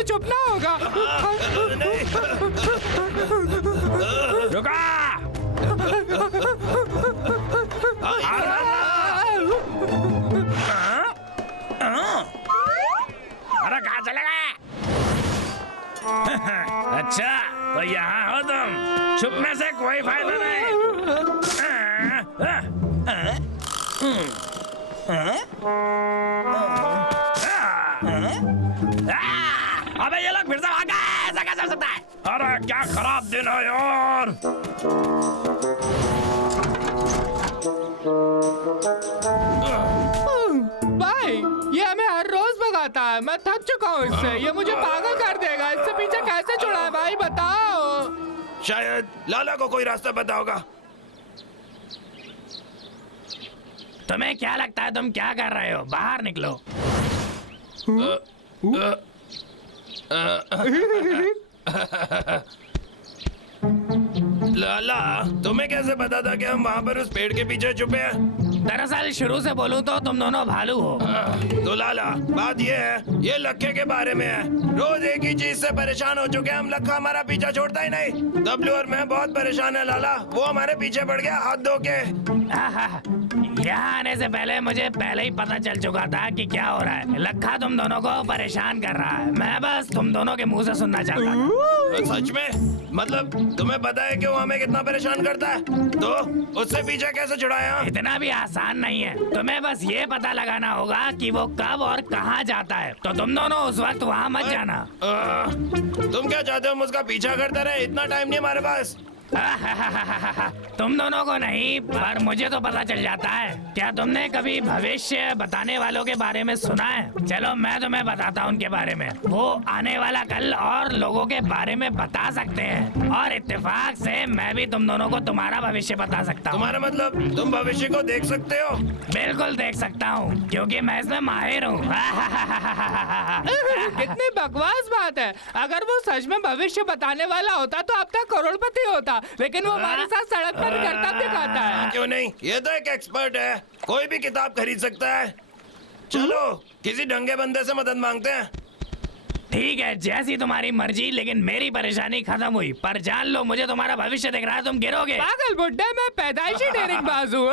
तुम्हें चुप ना होगा। रुका। अरे कहाँ चले गए? अच्छा तो यहाँ हो तुम, छुपने से कोई फायदा नहीं। अबे ये लोग फिर से भाग गए, ऐसा कैसे हो सकता है? अरे क्या खराब दिन है यार। भाई ये हमें हर रोज भगाता है, मैं थक चुका हूँ इससे। ये मुझे पागल कर देगा। इससे पीछे कैसे छुड़ाए भाई, बताओ। शायद लाला को कोई रास्ता पता होगा। तुम्हें क्या लगता है तुम क्या कर रहे हो? बाहर निकलो। लाला तुम्हें कैसे पता था कि हम वहाँ पर उस पेड़ के पीछे छुपे हैं? दरअसल शुरू से बोलूं तो तुम दोनों भालू हो। तो लाला बात ये है, ये लक्के के बारे में है। रोज एक ही चीज से परेशान हो चुके हैं हम। लक्का हमारा पीछा छोड़ता ही नहीं। डब्लू और मैं बहुत परेशान है लाला। वो हमारे पीछे पड़ गया हाथ धो के। यहाँ आने से पहले मुझे पहले ही पता चल चुका था कि क्या हो रहा है। लक्का तुम दोनों को परेशान कर रहा है। मैं बस तुम दोनों के मुंह से सुनना चाहता था। सच में? मतलब तुम्हें पता है कि वो हमें कितना परेशान करता है? तो उससे पीछा कैसे छुड़ाया? इतना भी आसान नहीं है। तुम्हें बस ये पता लगाना होगा कि वो कब और कहाँ जाता है। तो तुम दोनों उस वक्त वहाँ मत जाना। तुम क्या चाहते हो? हम उसका पीछा करते रहे? इतना टाइम नहीं हमारे पास। तुम दोनों को नहीं, पर मुझे तो पता चल जाता है। क्या तुमने कभी भविष्य बताने वालों के बारे में सुना है? चलो मैं तुम्हें बताता हूँ उनके बारे में। वो आने वाला कल और लोगों के बारे में बता सकते हैं। और इत्तेफाक से मैं भी तुम दोनों को तुम्हारा भविष्य बता सकता हूँ। तुम्हारा मतलब तुम भविष्य को देख सकते हो? बिल्कुल देख सकता हूँ, क्योंकि मैं इसमें माहिर हूँ। कितनी बकवास बात है। अगर वो सच में भविष्य बताने वाला होता तो अब तक करोड़पति होता। लेकिन वो हमारे साथ सड़क पर करतब दिखाता है। क्यों नहीं? ये तो एक एक्सपर्ट है। कोई भी किताब खरीद सकता है। चलो किसी ढंगे बंदे से मदद मांगते हैं। ठीक है, जैसी तुम्हारी मर्जी। लेकिन मेरी परेशानी खत्म हुई। पर जान लो मुझे तुम्हारा भविष्य दिख रहा है। तुम गिरोगे। पागल बुड्ढे, मैं पैदाइशी डेरिंगबाज हूँ।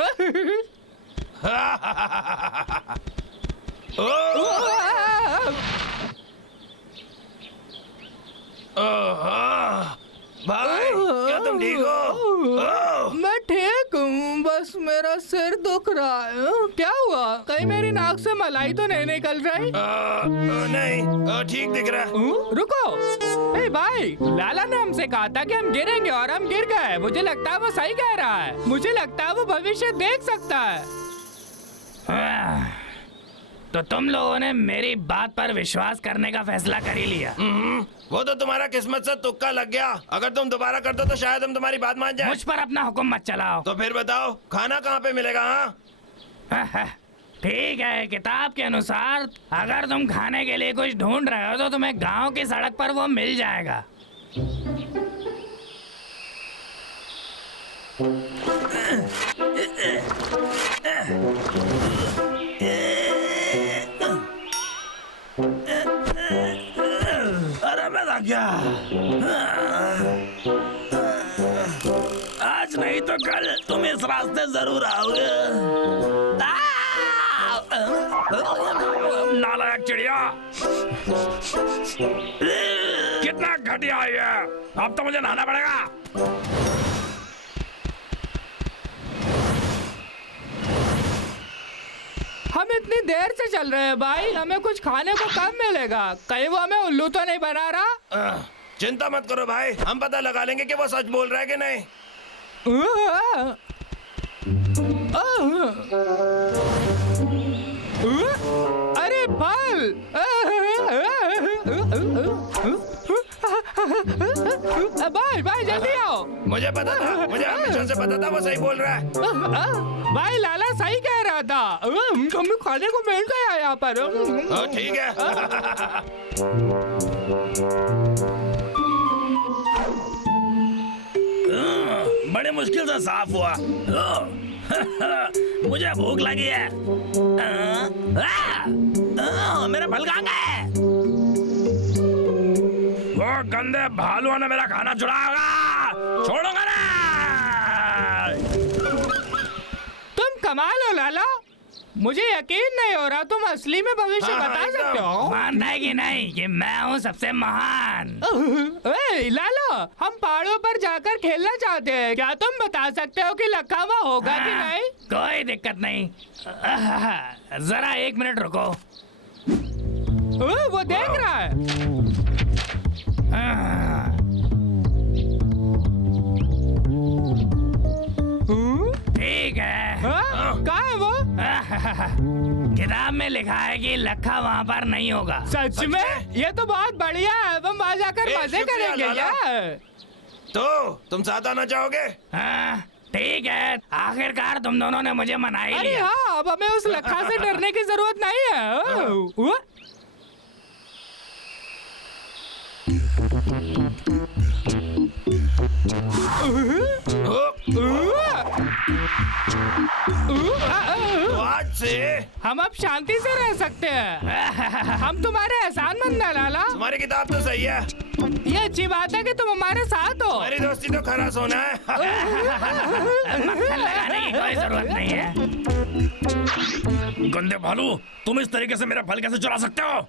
भाई क्या तुम ठीक हो? मैं ठीक हूँ, बस मेरा सिर दुख रहा है। क्या हुआ? कहीं मेरी नाक से मलाई तो नहीं निकल रही? नहीं, ठीक दिख रहा है। रुको। ए भाई, लाला ने हमसे कहा था कि हम गिरेंगे और हम गिर गए। मुझे लगता है वो सही कह रहा है। मुझे लगता है वो भविष्य देख सकता है। तो तुम लोगों ने मेरी बात पर विश्वास करने का फैसला कर ही लिया। वो तो तुम्हारा किस्मत से तुक्का लग गया। अगर तुम दोबारा कर दो तो शायद हम तुम्हारी बात मान जाए। मुझ पर अपना हुक्म मत चलाओ। तो फिर बताओ खाना कहाँ पे मिलेगा? हाँ ठीक है, किताब के अनुसार अगर तुम खाने के लिए कुछ ढूंढ रहे हो तो तुम्हें गांव की सड़क पर वो मिल जाएगा। अरे मैं थक गया। आज नहीं तो कल तुम इस रास्ते जरूर आओगे। नालायक चिड़िया, कितना घटिया है ये। अब तो मुझे नहाना पड़ेगा। हम इतनी देर से चल रहे हैं भाई, हमें कुछ खाने को कब मिलेगा? कहीं वो हमें उल्लू तो नहीं बना रहा? चिंता मत करो भाई, हम पता लगा लेंगे कि वो सच बोल रहा है कि नहीं। अरे फल! भाई भाई जल्दी आओ। मुझे पता था, मुझे हमेशा से पता था वो सही बोल रहा है। भाई लाला सही कह रहा था। हमें खाने को मिल गया यहाँ पर। ठीक है। बड़े मुश्किल से साफ हुआ। मुझे भूख लगी है। मेरा फल कहाँ गए? गंदे भालुओं ने मेरा खाना चुराया होगा, छोड़ूंगा ना। तुम कमाल हो लाला, मुझे यकीन नहीं हो रहा तुम असली में भविष्य हाँ, बता एकदम। सकते हो। मानता है कि नहीं कि मैं हूँ सबसे महान? ए, लाला, हम पहाड़ों पर जाकर खेलना चाहते हैं, क्या तुम बता सकते हो कि लखावा होगा कि हाँ, नहीं? कोई दिक्कत नहीं। जरा 1 मिनट रुको। वो देख रहा है। हाँ, ठीक है। कहाँ है वो? किताब में लिखा है कि लखा वहाँ पर नहीं होगा। सच में? ये तो बहुत बढ़िया है, हम वहाँ जाकर ए, मजे शुक्रिया, करेंगे लाला। यार। तो तुम साथ आना चाहोगे? हाँ, ठीक है, आखिरकार तुम दोनों ने मुझे मना ही अरे लिया। हाँ, अब हमें उस लखा से डरने की जरूरत नहीं है। वो? तो आज से हम अब शांति से रह सकते हैं। हम तुम्हारे एहसानमंद हैं लाला। तुम्हारी किताब तो सही है, ये अच्छी बात है कि तुम हमारे साथ हो। हमारी दोस्ती तो खरा सोना है। मक्खन लगाने की कोई जरूरत नहीं है। गंदे भालू, तुम इस तरीके से मेरा फल कैसे चुरा सकते हो?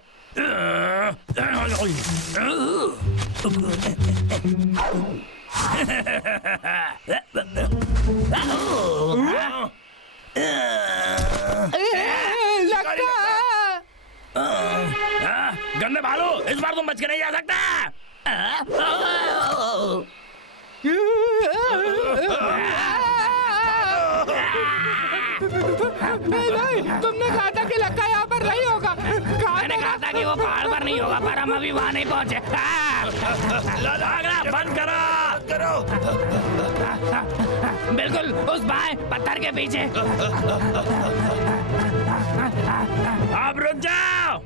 गंदे भालू, इस बार तुम बच के नहीं जा सकता। नहीं, तुमने कहा था कि लक्का यहाँ पर नहीं होगा। मैंने कहा था कि वो पहाड़ पर नहीं होगा, पर हम अभी वहाँ नहीं पहुँचे। बंद करो। बिल्कुल उस बाएं पत्थर के पीछे। आप रुक जाओ।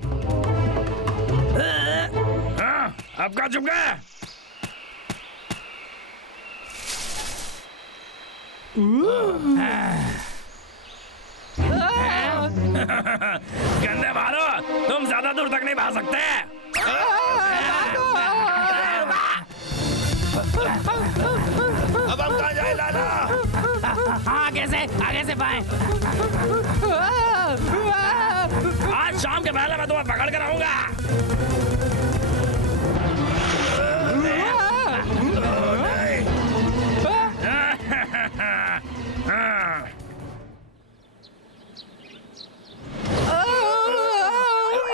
अब कहाँ चुप गए? गंदे भालू, तुम ज्यादा दूर तक नहीं भाग सकते। अब हम कहाँ जाए लाला? आगे से बाएं। आज शाम के पहले मैं तुम्हें पकड़ कर आऊंगा।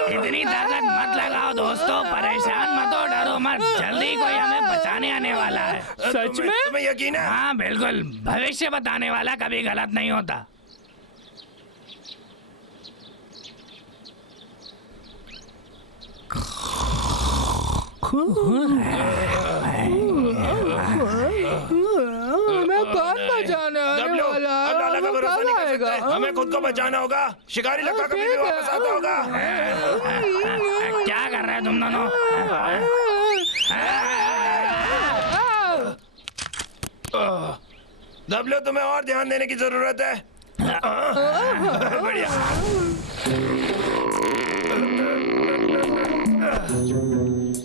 इतनी ताकत मत लगाओ दोस्तों, परेशान मत हो, डरो मत, जल्दी कोई हमें बचाने आने वाला है। सच में? तुम्हें यकीन है? हाँ बिल्कुल, भविष्य बताने वाला कभी गलत नहीं होता। हमें कौन बचाने आने डब्ल्यू, वाला है? अब लाला का वो भरोसा कब नहीं कर आएगा? सकते। हमें खुद को बचाना होगा। शिकारी लक्का कभी भी ठीक है। वापस आता होगा। क्या कर रहे हैं तुम दोनों? डब्ल्यू, तुम्हें और ध्यान देने की जरूरत है। बढ़िया।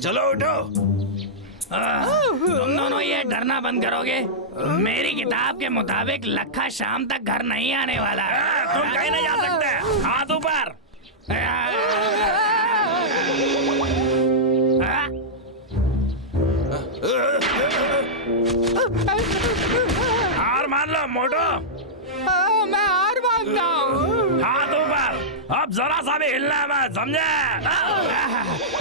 चलो उठो। तुम दोनों ये डरना बंद करोगे? मेरी किताब के मुताबिक लखा शाम तक घर नहीं आने वाला है। तुम कहीं नहीं जा सकते। हाथ ऊपर। हार मान लो मोटो। मैं हार मानता हूँ। हाथ ऊपर। अब जरा सा भी हिलना मत, समझे?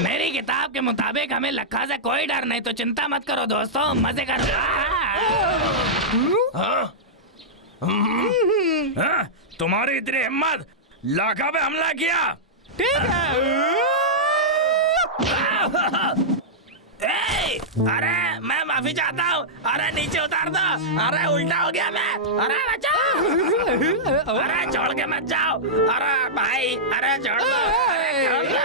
मेरी किताब के मुताबिक हमें लखा से कोई डर नहीं, तो चिंता मत करो दोस्तों, मजे करो। हाँ? हाँ? तुम्हारी इतनी हिम्मत, लाखा पे हमला किया। ठीक है। ए, अरे मैं माफी चाहता हूँ। अरे नीचे उतार दो। अरे उल्टा हो गया मैं। अरे बचाओ। अरे छोड़ के मत जाओ। अरे भाई, अरे छोड़ दो। अरे छोड़ दो।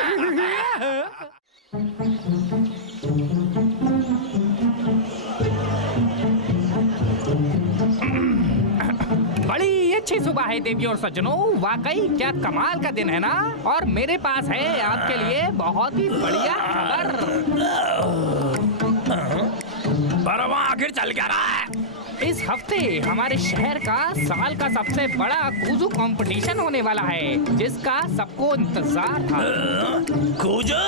बड़ी अच्छी सुबह है देवियों और सज्जनों, वाकई क्या कमाल का दिन है ना। और मेरे पास है आपके लिए बहुत ही बढ़िया खबर। पर वहाँ आखिर चल क्या रहा है? इस हफ्ते हमारे शहर का साल का सबसे बड़ा कूजू कंपटीशन होने वाला है, जिसका सबको इंतजार था। कूजू?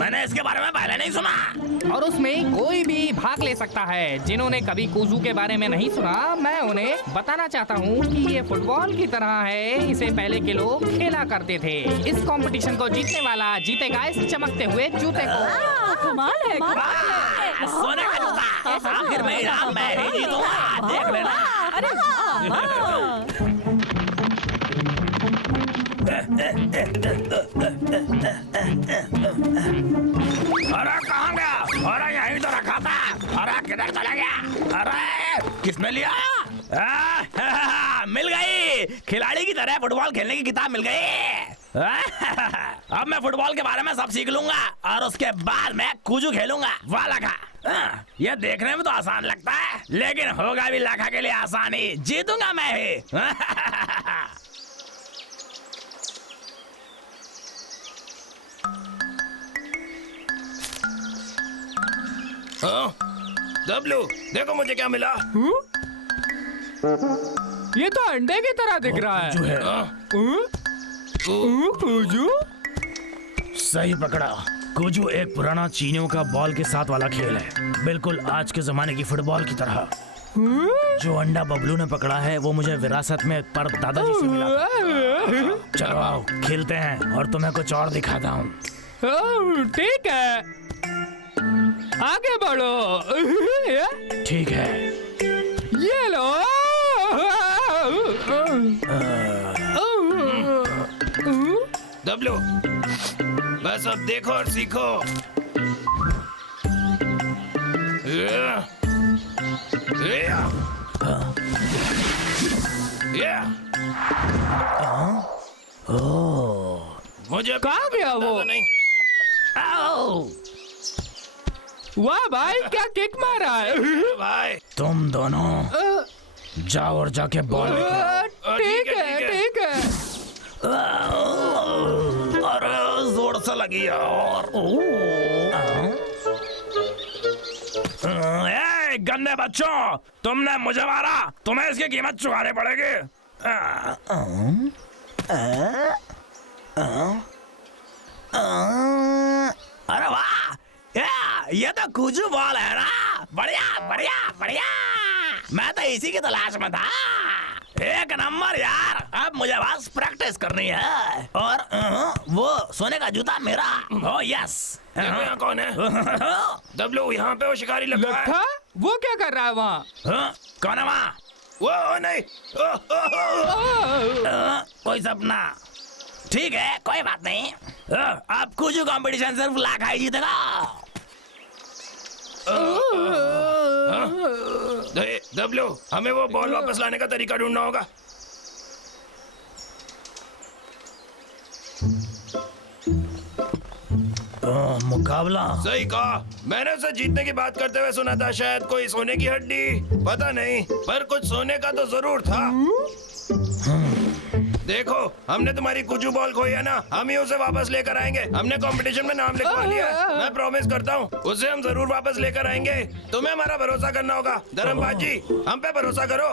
मैंने इसके बारे में पहले नहीं सुना। और उसमें कोई भी भाग ले सकता है। जिन्होंने कभी कूजू के बारे में नहीं सुना, मैं उन्हें बताना चाहता हूँ कि ये फुटबॉल की तरह है। इसे पहले के लोग खेला करते थे। इस कंपटीशन को जीतने वाला जीतेगा इस चमकते हुए जूते को। कमाल है, कमाल है। सोने का जूता। आखिर में इनाम मैं ही जीतूंगा, देख लेना। अरे अरे कहाँ गया? अरे यहीं तो रखा था। अरे किधर चला गया? अरे किसने लिया? मिल गई। खिलाड़ी की तरह फुटबॉल खेलने की किताब मिल गई। अब मैं फुटबॉल के बारे में सब सीख लूंगा और उसके बाद मैं कूजू खेलूंगा। वाह लखा, ये देखने में तो आसान लगता है, लेकिन होगा भी लखा के लिए आसान ही। जीतूंगा मैं ही। डब्लू, देखो मुझे क्या मिला। ये तो अंडे की तरह दिख रहा है। जो है कूजू? सही पकड़ा। कूजू एक पुराना चीनियों का बॉल के साथ वाला खेल है, बिल्कुल आज के जमाने की फुटबॉल की तरह। जो अंडा बबलू ने पकड़ा है वो मुझे विरासत में पर दादाजी से मिला था। चलो आओ खेलते हैं और तुम्हें कुछ और दिखाता हूँ। ठीक है, आगे बढ़ो। ठीक है। ये लो। डब्लू, बस अब देखो और सीखो। मुझे कहाँ गया वो? नहीं। वाह भाई, क्या किक मारा है। भाई तुम दोनों जाओ और जाके बॉल लेके आओ। ठीक है, ठीक है। अरे जोर से लगी यार। ए, गंदे बच्चों, तुमने मुझे मारा, तुम्हें इसकी कीमत चुकानी पड़ेगी। अरे वाह, ये तो कूजू बॉल है ना। बढ़िया बढ़िया बढ़िया, मैं तो इसी की तलाश में था। एक नंबर यार। अब मुझे बस प्रैक्टिस करनी है। और वो सोने का जूता मेरा। Oh yes. देखो यहाँ कौन है। डब्लू, यहाँ पे वो शिकारी लगता है। लखा, वो क्या कर रहा है वहाँ? कौन है वहाँ? वो नहीं। कोई सपना। ठीक है, कोई बात नहीं। अब कूजू कंपटीशन सिर्फ लाखा ही जीतेगा। डब्लू, हमें वो बॉल वापस लाने का तरीका ढूंढना होगा। मुकाबला। सही कहा। मैंने उसे जीतने की बात करते हुए सुना था, शायद कोई सोने की हड्डी, पता नहीं, पर कुछ सोने का तो जरूर था। देखो, हमने तुम्हारी कुजू बॉल खोई है ना, हम ही उसे वापस लेकर आएंगे। हमने कंपटीशन में नाम लिखवा लिया है। मैं प्रॉमिस करता हूँ उसे हम जरूर वापस लेकर आएंगे। तुम्हें हमारा भरोसा करना होगा। धर्मपाल जी, हम पे भरोसा करो।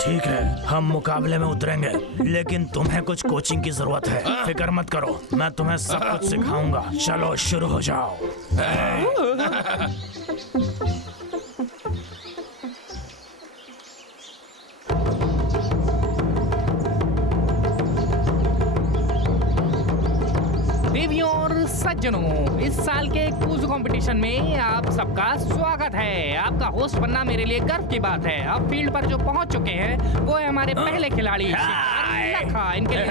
ठीक है, हम मुकाबले में उतरेंगे, लेकिन तुम्हें कुछ कोचिंग की जरूरत है। फिक्र मत करो, मैं तुम्हें सब कुछ सिखाऊंगा। चलो शुरू हो जाओ। देवियों और सज्जनों, इस साल के कूजू कंपटीशन में आप सबका स्वागत है। आपका होस्ट बनना मेरे लिए गर्व की बात है। अब फील्ड पर जो पहुंच चुके हैं वो है हमारे पहले खिलाड़ी लखा। इनके लिए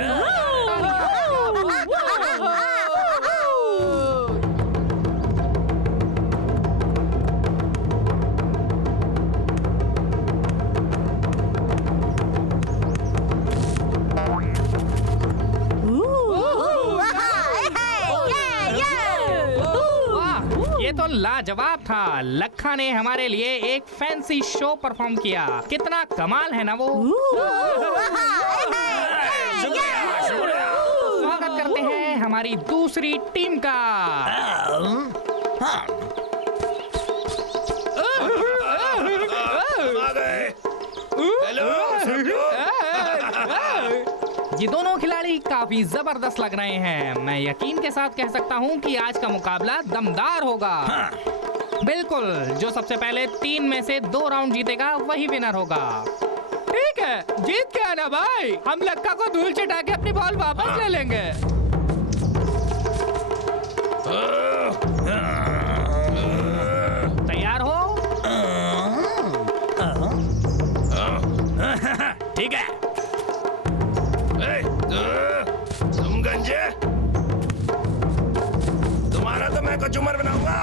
लाजवाब था। लखा ने हमारे लिए एक फैंसी शो परफॉर्म किया। कितना कमाल है ना वो। स्वागत करते हैं हमारी दूसरी टीम का। आ गए। हेलो समझो। ये दोनों खिलाड़ी काफी जबरदस्त लग रहे हैं। मैं यकीन के साथ कह सकता हूँ कि आज का मुकाबला दमदार होगा। बिल्कुल, जो सबसे पहले 3 में से 2 राउंड जीतेगा वही विनर होगा। ठीक है, जीत के आना भाई। हम लक्का को धूल चटा के अपनी बॉल वापस ले लेंगे। तैयार हो? ठीक है। तुम गंजे, तुम्हारा तो मैं कचूमर बनाऊंगा।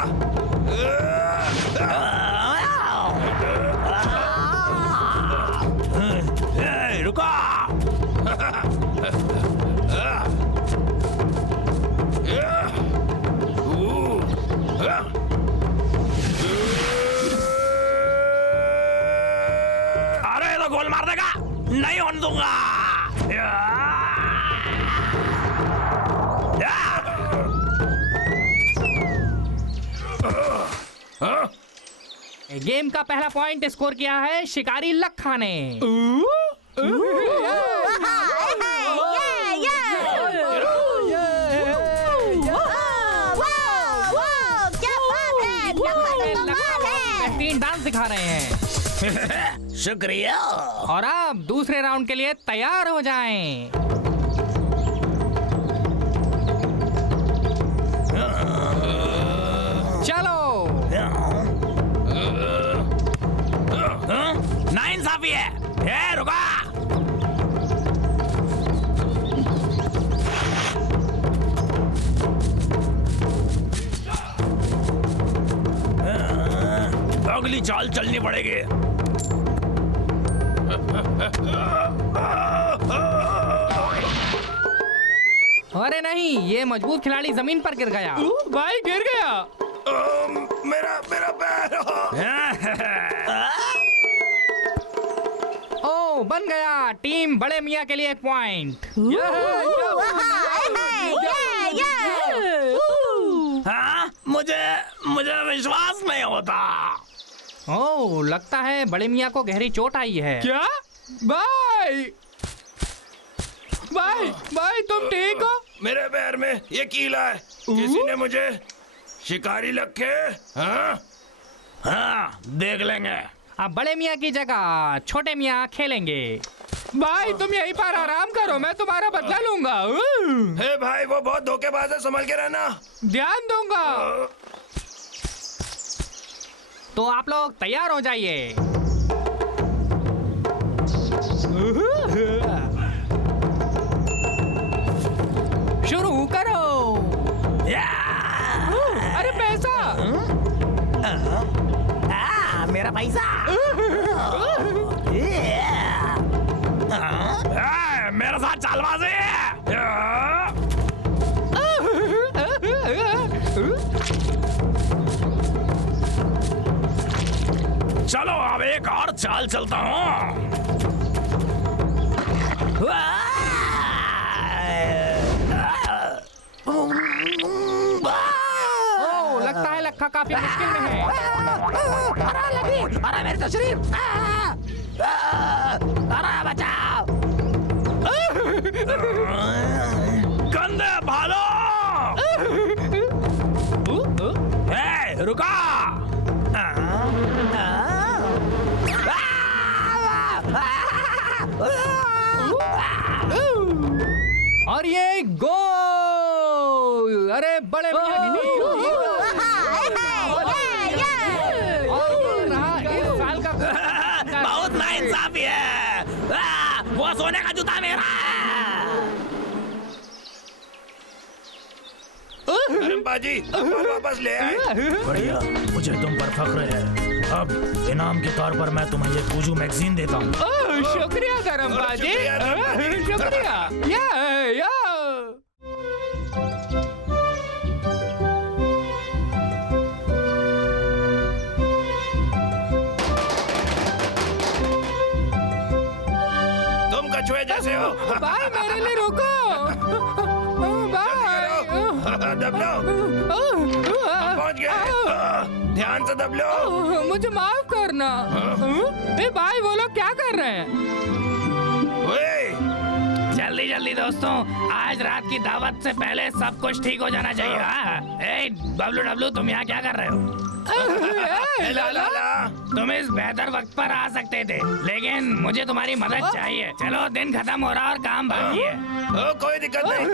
रुको। अरे ये तो गोल मार देगा, नहीं होने दूंगा। गेम का पहला पॉइंट स्कोर किया है शिकारी लखा ने। बेहतरीन डांस दिखा रहे हैं। शुक्रिया। और अब दूसरे राउंड के लिए तैयार हो जाएं। चलो। नाइंसाफी है। ए, रुका। अगली चाल चलनी पड़ेगी। अरे नहीं, ये मजबूत खिलाड़ी जमीन पर गिर गया। भाई गिर गया। मेरा मेरा पैर। ओ, बन गया। टीम बड़े मियाँ के लिए 1 पॉइंट। हाँ, मुझे विश्वास नहीं होता। ओ, लगता है बड़े मियाँ को गहरी चोट आई है। क्या? भाई तुम ठीक हो? मेरे पैर में ये कीला है। किसी ने मुझे शिकारी लखे। हाँ, देख लेंगे। अब बड़े मियाँ की जगह छोटे मियाँ खेलेंगे। भाई तुम यहीं पर आराम करो, मैं तुम्हारा बदला लूंगा। हे भाई, वो बहुत धोखेबाज है, संभल के रहना। ध्यान दूंगा। तो आप लोग तैयार हो जाइए। शुरू करो। अरे पैसा। मेरा पैसा। मेरे साथ चालबाजी। चलो अब एक और चाल चलता हूँ। ओ, लगता है लखा काफी मुश्किल में है। अरे मेरी तशरीफ। अरे बचाओ। गंदे भालो। ए, रुका। और ये गोल। अरे बड़े मियाँ की टीम जीत गई। और रहा इस साल का बहुत नाइंसाफी है। वो सोने का जूता मेरा है। बाजी, बॉल वापस ले आए। बढ़िया, मुझे तुम पर फख्र है। अब इनाम के तौर पर मैं तुम्हें ये कूजू मैगजीन देता हूँ। शुक्रिया धर्मबाजी। शुक्रिया, धर्मबाजी। शुक्रिया। या भाई मेरे लिए रुको। भाई दबलो, पहुंच गए। ध्यान से दबलो। मुझे माफ करना। ए भाई वो लोग क्या कर रहे हैं? ओए, जल्दी जल्दी दोस्तों, आज रात की दावत से पहले सब कुछ ठीक हो जाना चाहिए। हाँ? ए बबलू डब्लू, तुम यहाँ क्या कर रहे हो? लाला, तुम इस बेहतर वक्त पर आ सकते थे, लेकिन मुझे तुम्हारी मदद चाहिए। चलो, दिन खत्म हो रहा और काम बाकी है। कोई दिक्कत नहीं।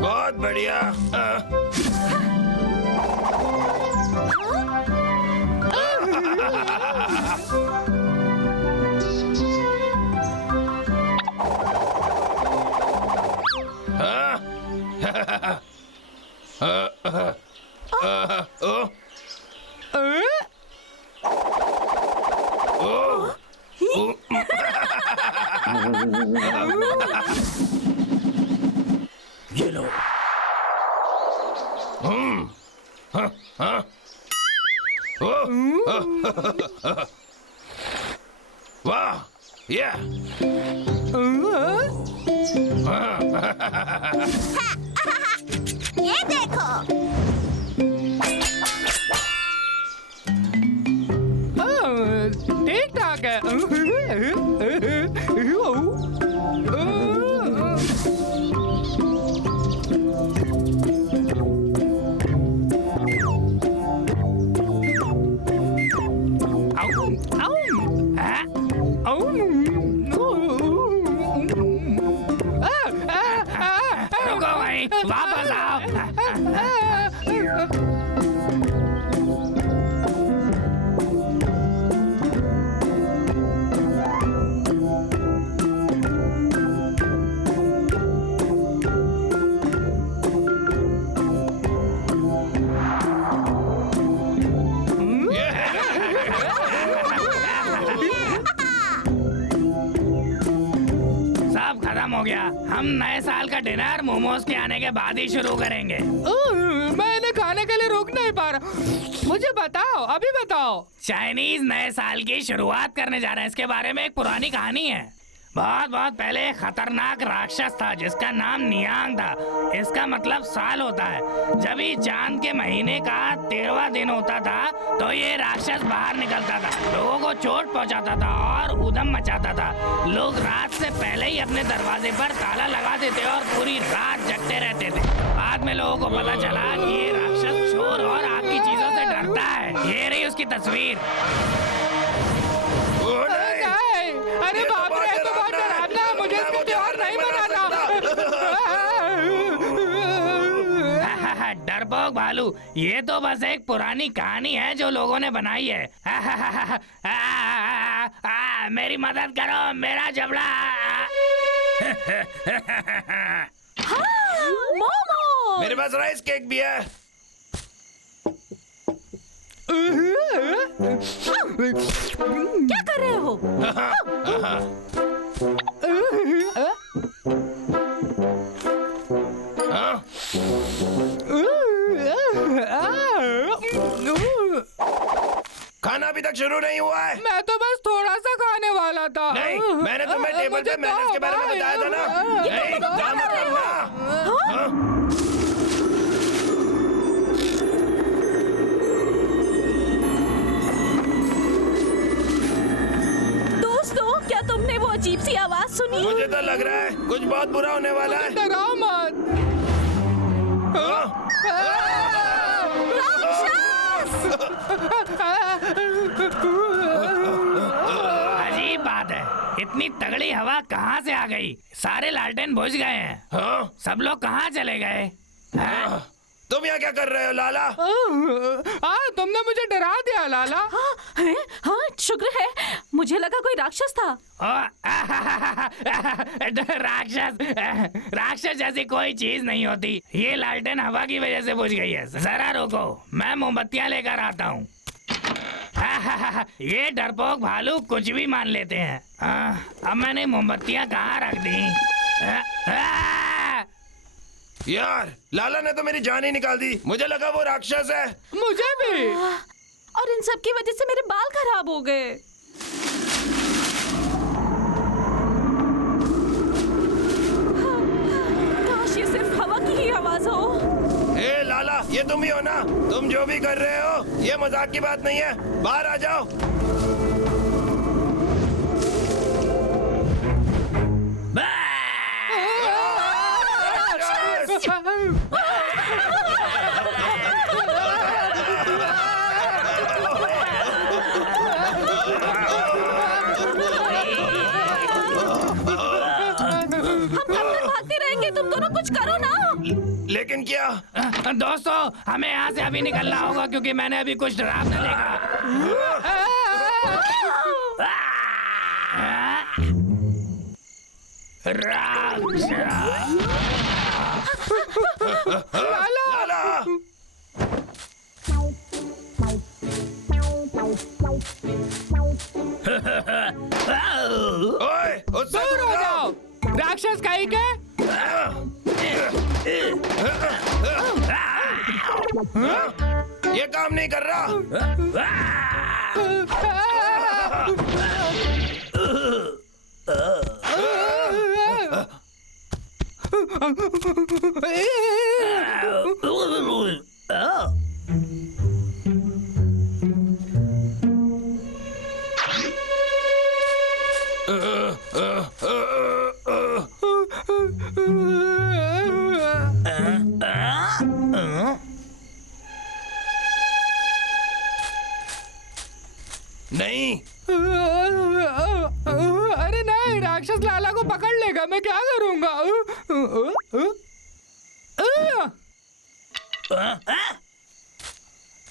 बहुत बढ़िया। ये लो। वाह, ये ये देखो। ठीक ठाक है। रुको भाई, वापस आओ। सब खत्म हो गया। हम नए साल का डिनर मोमोज के आने के बाद ही शुरू करेंगे। मैं इन्हें खाने के लिए रोक नहीं पा रहा। मुझे बताओ, अभी बताओ। चाइनीज नए साल की शुरुआत करने जा रहे हैं। इसके बारे में एक पुरानी कहानी है। बहुत बहुत पहले एक खतरनाक राक्षस था जिसका नाम नियांग था। इसका मतलब साल होता है। जब ही चांद के महीने का 13वां दिन होता था तो ये राक्षस बाहर निकलता था, लोगों को चोट पहुंचाता था और उधम मचाता था। लोग रात से पहले ही अपने दरवाजे पर ताला लगा देते और पूरी रात जगते रहते थे। बाद में लोगों को पता चला कि ये राक्षस चोर और आग की चीजों से डरता है। ये रही उसकी तस्वीर। अरे बाप रे, तो बहुत डरावना है। मुझे इसका त्योहार नहीं मनाना। डरपोक भालू, ये तो बस एक पुरानी कहानी है जो लोगों ने बनाई है। मेरी मदद करो, मेरा जबड़ा। मोमो। मेरे पास राइस केक भी है। क्या कर रहे हो? खाना अभी तक शुरू नहीं हुआ है। मैं तो बस थोड़ा सा खाने वाला था। नहीं, मैंने तुम्हें टेबल पे मैनर्स के बारे में बताया था ना। नहीं, जा मत करना। दोस्तों, क्या तुमने वो अजीब सी आवाज सुनी? मुझे तो लग रहा है कुछ बहुत बुरा होने वाला है। डराओ मत। अजीब बात है, इतनी तगड़ी हवा कहाँ से आ गई? सारे लालटेन बुझ गए हैं। हाँ? सब लोग कहाँ चले गए? हाँ? तुम यहाँ क्या कर रहे हो लाला? तुमने मुझे डरा दिया लाला। हाँ, शुक्र है। मुझे लगा कोई राक्षस था। राक्षस जैसी कोई चीज नहीं होती। ये लालटेन हवा की वजह से बुझ गई है। जरा रुको, मैं मोमबत्तियाँ लेकर आता हूँ। ये डरपोक भालू कुछ भी मान लेते हैं। अब मैंने मोमबत्तियां कहाँ रख दी? यार लाला ने तो मेरी जान ही निकाल दी। मुझे लगा वो राक्षस है। मुझे भी। और इन सब की वजह से मेरे बाल खराब हो गए। काश ये सिर्फ हवा की ही आवाज हो। ए लाला, ये तुम ही हो ना? तुम जो भी कर रहे हो ये मजाक की बात नहीं है। बाहर आ जाओ। भागते रहेंगे, तुम दोनों कुछ करो ना। लेकिन क्या? दोस्तों, हमें यहाँ से अभी निकलना होगा क्योंकि मैंने अभी कुछ डरावना देखा। लाला! ओए, उससे दूर हो जाओ, राक्षस कहीं के। ये काम नहीं कर रहा। नहीं, अरे नहीं, राक्षस लाला को पकड़ लेगा। मैं क्या करूंगा?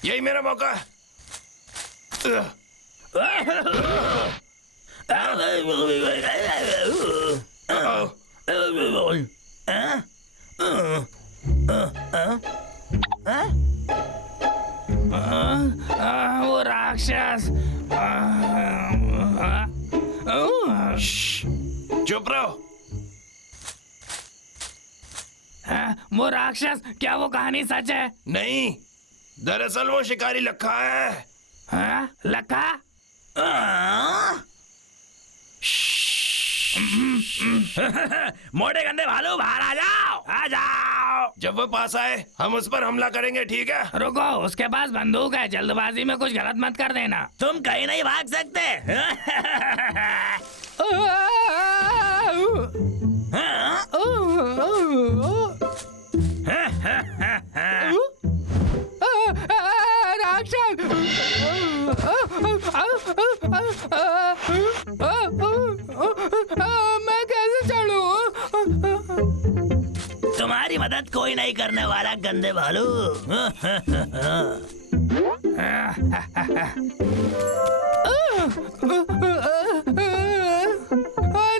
यही मेरा मौका है। वो राक्षस। चुप रहो। वो राक्षस, क्या वो कहानी सच है? नहीं, दरअसल वो शिकारी लखा है। लखा? मोटे गंदे भालू, बाहर आ जाओ, आ जाओ। जब वो पास आए हम उस पर हमला करेंगे, ठीक है? रुको, उसके पास बंदूक है। जल्दबाजी में कुछ गलत मत कर देना। तुम कहीं नहीं भाग सकते। राक्षस! मैं कैसे चढ़ूं? तुम्हारी मदद कोई नहीं करने वाला, गंदे भालू।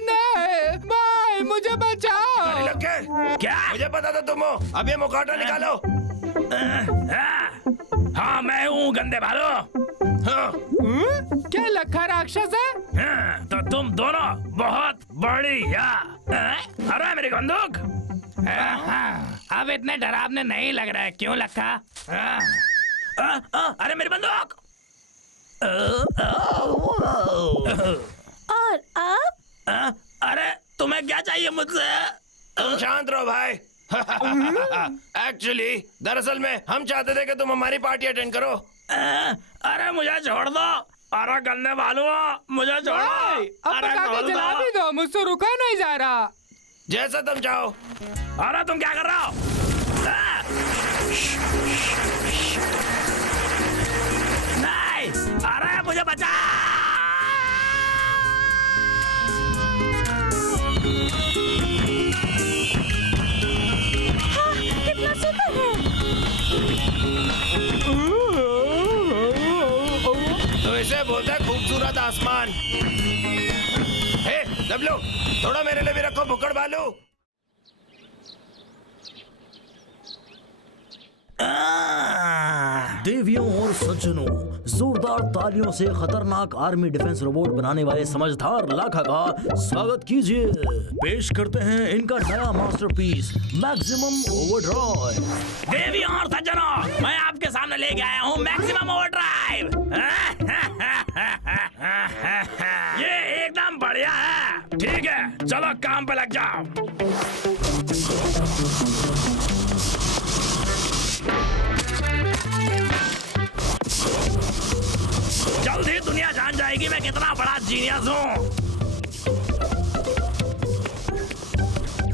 नहीं, भाई मुझे बचाओ। लखे, क्या? मुझे पता था तुम हो। अब ये मुखौटा निकालो। हाँ, मैं हूँ गंदे भालू। हाँ। क्या लखा राक्षस है? तो तुम दोनों बहुत बढ़िया। अरे मेरी बंदूक। अब इतने डरावने नहीं लग रहे, क्यों लखा? अरे मेरी बंदूक। और अब? अरे तुम्हें क्या चाहिए मुझसे? तुम शांत रहो भाई। एक्चुअली दरअसल में हम चाहते थे कि तुम हमारी पार्टी अटेंड करो। अरे मुझे छोड़ दो। अरे गंदे भालू, मुझे छोड़ो। अब अरे पका के खोल जला दो। भी दो, मुझसे रुका नहीं जा रहा। जैसा तुम चाहो। अरे तुम क्या कर रहे हो? नहीं, अरे मुझे बचा। कितना सुंदर है। तो इसे बोलते हैं खूबसूरत आसमान। हे डब्लू, थोड़ा मेरे लिए भी रखो भुक्कड़ भालू। देवियों और सज्जनों, जोरदार तालियों से खतरनाक आर्मी डिफेंस रोबोट बनाने वाले समझदार लाखा का स्वागत कीजिए। पेश करते हैं इनका नया मास्टरपीस मैक्सिमम ओवरड्राइव। देवी और सज्जनों, मैं आपके सामने लेके आया हूँ मैक्सिमम ओवरड्राइव। ये एकदम बढ़िया है। ठीक है, चलो काम पे लग जाओ। जल्द ही दुनिया जान जाएगी मैं कितना बड़ा जीनियस हूँ।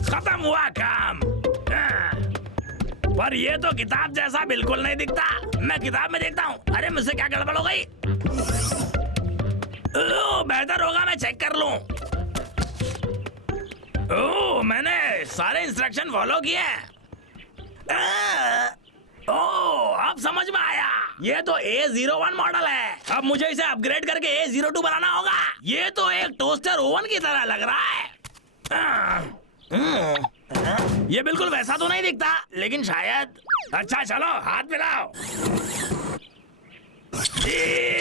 खत्म हुआ काम। पर ये तो किताब जैसा बिल्कुल नहीं दिखता। मैं किताब में देखता हूँ। अरे मुझसे क्या गड़बड़ हो गई? बेहतर होगा मैं चेक कर लूं। ओह, मैंने सारे इंस्ट्रक्शन फॉलो किए। ओह, अब समझ में आया। ये तो A01 मॉडल है। अब मुझे इसे अपग्रेड करके A02 बनाना होगा। ये तो एक टोस्टर ओवन की तरह लग रहा है। ये बिल्कुल वैसा तो नहीं दिखता, लेकिन शायद। अच्छा चलो हाथ मिलाओ।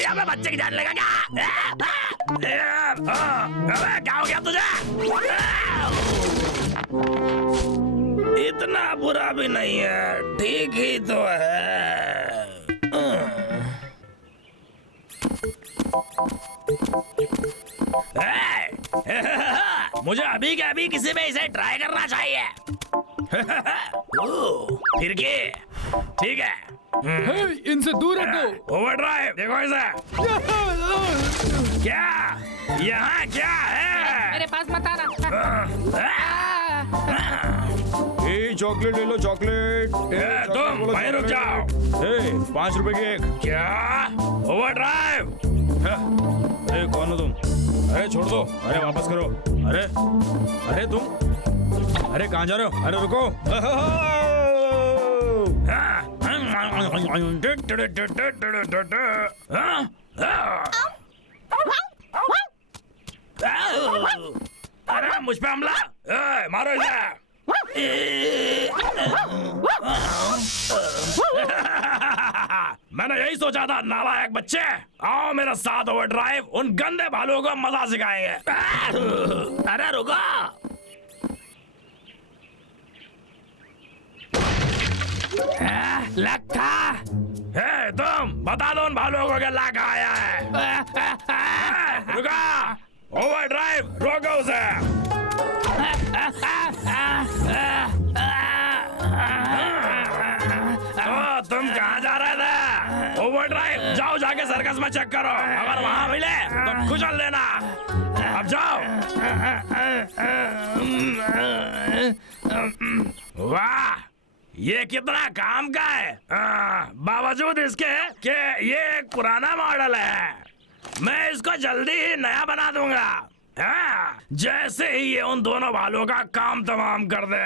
अबे बच्चे की जान लेगा क्या? अबे क्या हो गया तुझे? इतना बुरा भी नहीं है, ठीक ही तो है। मुझे अभी के अभी किसी में इसे ट्राई करना चाहिए। फिर के ठीक है। हे, इनसे दूर हटो। ओवरड्राइव देखो इसे। क्या यहाँ क्या है? मेरे पास मत आना। ए चॉकलेट ले लो, चॉकलेट। तुम वहीं रुक जाओ। 5 रुपए की एक। क्या ओवरड्राइव? अरे कौन हो तुम? अरे छोड़ दो। अरे वापस करो। अरे तुम, अरे कहाँ जा रहे हो? अरे रुको। अरे मुझ पे हमला। मारो इसे। मैंने यही सोचा था नालायक बच्चे। आओ मेरे साथ ओवरड्राइव, उन गंदे भालुओं को मजा सिखाएंगे। अरे रुको। लक्का। हे तुम बता दो उन भालुओं को क्या लक्का आया है। रुका। ओवरड्राइव रोको उसे। तुम कहाँ जा रहे थे? ओवरड्राइव जाओ, जाके सर्कस में चेक करो। अगर वहाँ मिले तो कुचल देना। अब जाओ। वाह, ये कितना काम का है। बावजूद इसके कि ये एक पुराना मॉडल है, मैं इसको जल्दी ही नया बना दूंगा। जैसे ही ये उन दोनों भालुओं का काम तमाम कर दे।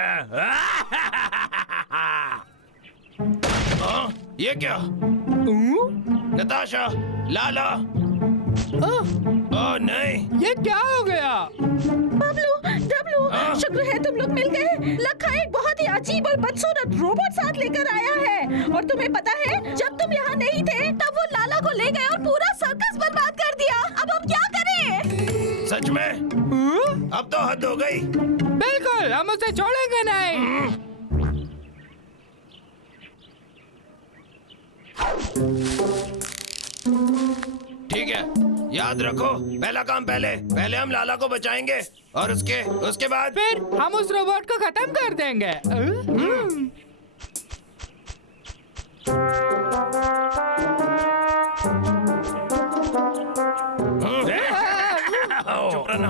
ये क्या? नताशा, लाला। ओह नहीं, ये क्या हो गया? बबलू, डब्लू, शुक्र है तुम लोग मिल गए। लखा एक बहुत ही अजीब और बदसूरत रोबोट साथ लेकर आया है। और तुम्हें पता है, जब तुम यहाँ नहीं थे तब वो लाला को ले गए और पूरा सर्कस बर्बाद कर दिया। अब हम क्या करें? सच में? अब तो हद हो गई। बिल्कुल, हम उसे छोड़ेंगे नहीं। ठीक है, याद रखो, पहला काम पहले हम लाला को बचाएंगे और उसके बाद फिर हम उस रोबोट को खत्म कर देंगे। चुप रहना।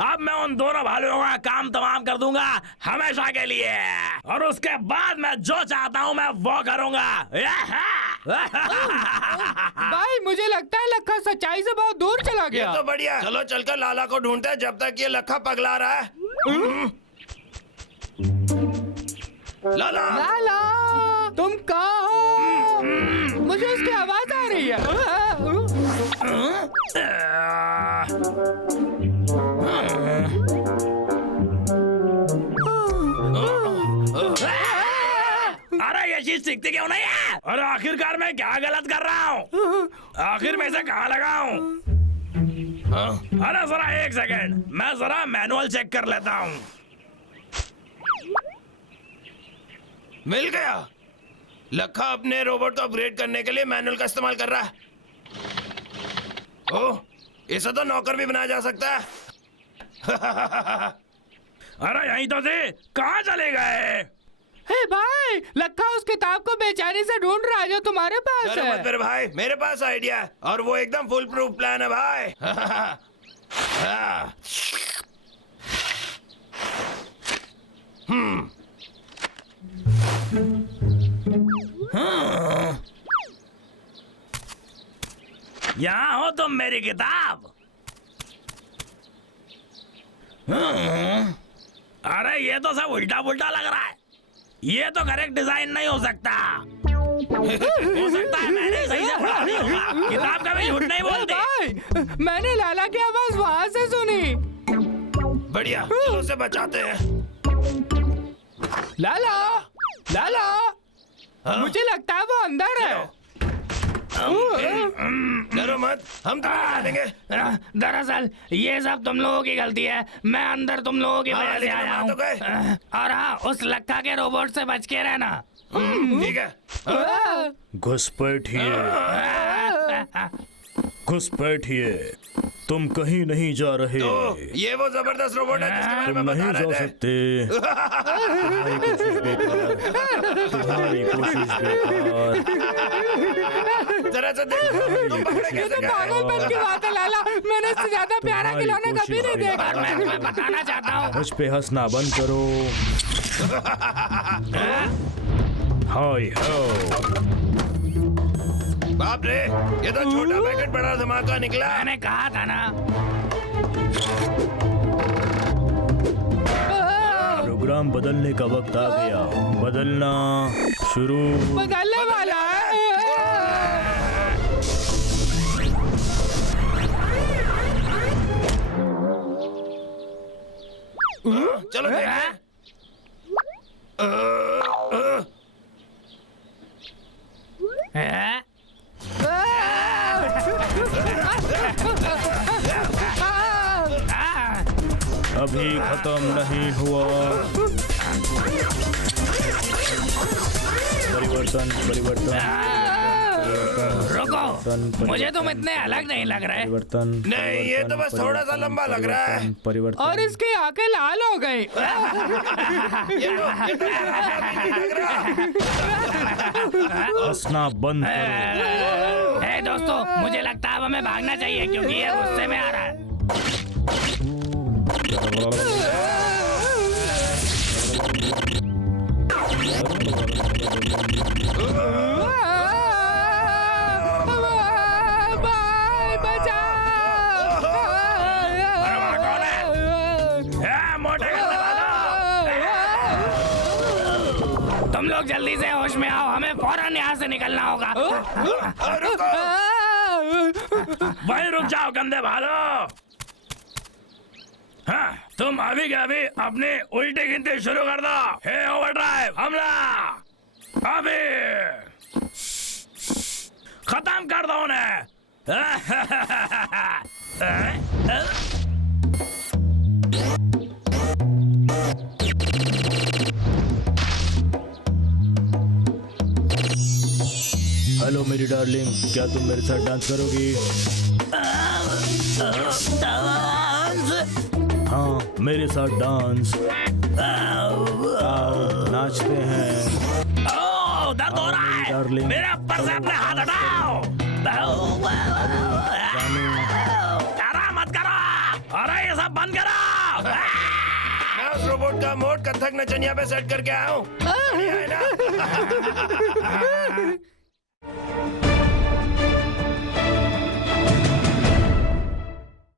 अब मैं उन दोनों भालुओं का काम तमाम कर दूंगा हमेशा के लिए, और उसके बाद मैं जो चाहता हूं मैं वो करूंगा। भाई मुझे लगता है लखा सच्चाई से बहुत दूर चला ये गया। तो बढ़िया। चलो चलकर लाला को ढूंढते हैं जब तक ये लखा पगला रहा है। लाला लाला तुम कहाँ हो? मुझे उसकी आवाज आ रही है। अरे ये चीज सीखती क्यों नहीं है? अरे आखिरकार मैं क्या गलत कर रहा हूँ? आखिर में से कहाँ लगाऊं? अरे जरा एक सेकंड, मैं जरा मैनुअल चेक कर लेता हूँ। मिल गया। लखा अपने रोबोट को अपग्रेड करने के लिए मैनुअल का इस्तेमाल कर रहा है। ओह, इसे तो नौकर भी बनाया जा सकता है। अरे यहीं तो थे, कहाँ चले गए? हे भाई, लखा उस किताब को बेचारी से ढूंढ रहा है जो तुम्हारे पास चलो मत है। मेरे भाई, मेरे पास आइडिया है और वो एकदम फुल प्रूफ प्लान है भाई। हाँ। यहाँ हो तुम मेरी किताब। अरे ये तो सब उल्टा पुल्टा लग रहा है। ये तो करेक्ट डिजाइन नहीं हो सकता। हो सकता है मैंने सही से पढ़ा नहीं होगा। किताब कभी झूठ नहीं बोलती। भाई मैंने लाला की आवाज वहाँ से सुनी। बढ़िया, चलो उसे बचाते हैं। लाला लाला मुझे लगता है वो अंदर है। डरो मत, हम तुम्हें बचा देंगे। दरअसल ये सब तुम लोगों की गलती है। मैं अंदर तुम लोगों की हाँ, वजह से लेकिन आया हम आ हूँ। तो गए। और हाँ, उस लक्का के रोबोट से बच के रहना। ठीक है। घुसपैठिए, घुसपैठिए। तुम कहीं नहीं जा रहे। तो ये वो जबरदस्त रोबोट है जिसके बारे में तुम बता नहीं जा रहे थे। सकते। तुम्हारी कोशिश बेकार। जरा सा देखो, तुम पकड़े ये कैसे तो गए? पागलपन की बात है लाला। मैंने इससे ज्यादा प्यारा तुम्हारी खिलौना कोशिश कभी नहीं देखा। और मैं तुम्हें बताना चाहता हूँ, मुझ पे हंसना बंद करो। हाय हो। बाप रे, ये तो छोटा पैकेट बड़ा धमाका निकला। मैंने कहा था ना। प्रोग्राम बदलने का वक्त आ गया। बदलना शुरू। बदलने वाला है। चलो देखते हैं। हैं? अभी खत्म नहीं हुआ। परिवर्तन परिवर्तन रुको, मुझे तुम इतने अलग नहीं लग रहे। परिवर्तन। नहीं, ये तो बस थोड़ा सा लंबा लग रहा है। परिवर्तन। और इसकी आंखें लाल हो गई। ये तो लग रहा। हंसना बंद करो। हे दोस्तों, मुझे लगता है अब हमें भागना चाहिए क्योंकि ये गुस्से में आ रहा है। भाई बचाओ। अरे वहाँ कौन है? मोटे करने वालों, तुम लोग जल्दी से होश में आओ। हमें फौरन यहाँ से निकलना होगा। वहीं रुक जाओ गंदे भालो। हाँ, तुम अभी के अभी अपनी उल्टी गिनती शुरू कर दो। हे ओवरड्राइव, हमला अभी खत्म कर दो उन्हें। हेलो मेरी डार्लिंग, क्या तुम मेरे साथ डांस करोगी? हाँ, मेरे साथ डांस। आओ, नाचते हैं। ओह, दर्द हो रहा है। डार्लिंग। मेरे ऊपर से अपने हाथ हटाओ। डरा मत करो। अरे ये सब बंद करो। मैं उस रोबोट का मोड कथक नचनिया पे सेट करके आया हूँ। बढ़िया है ना?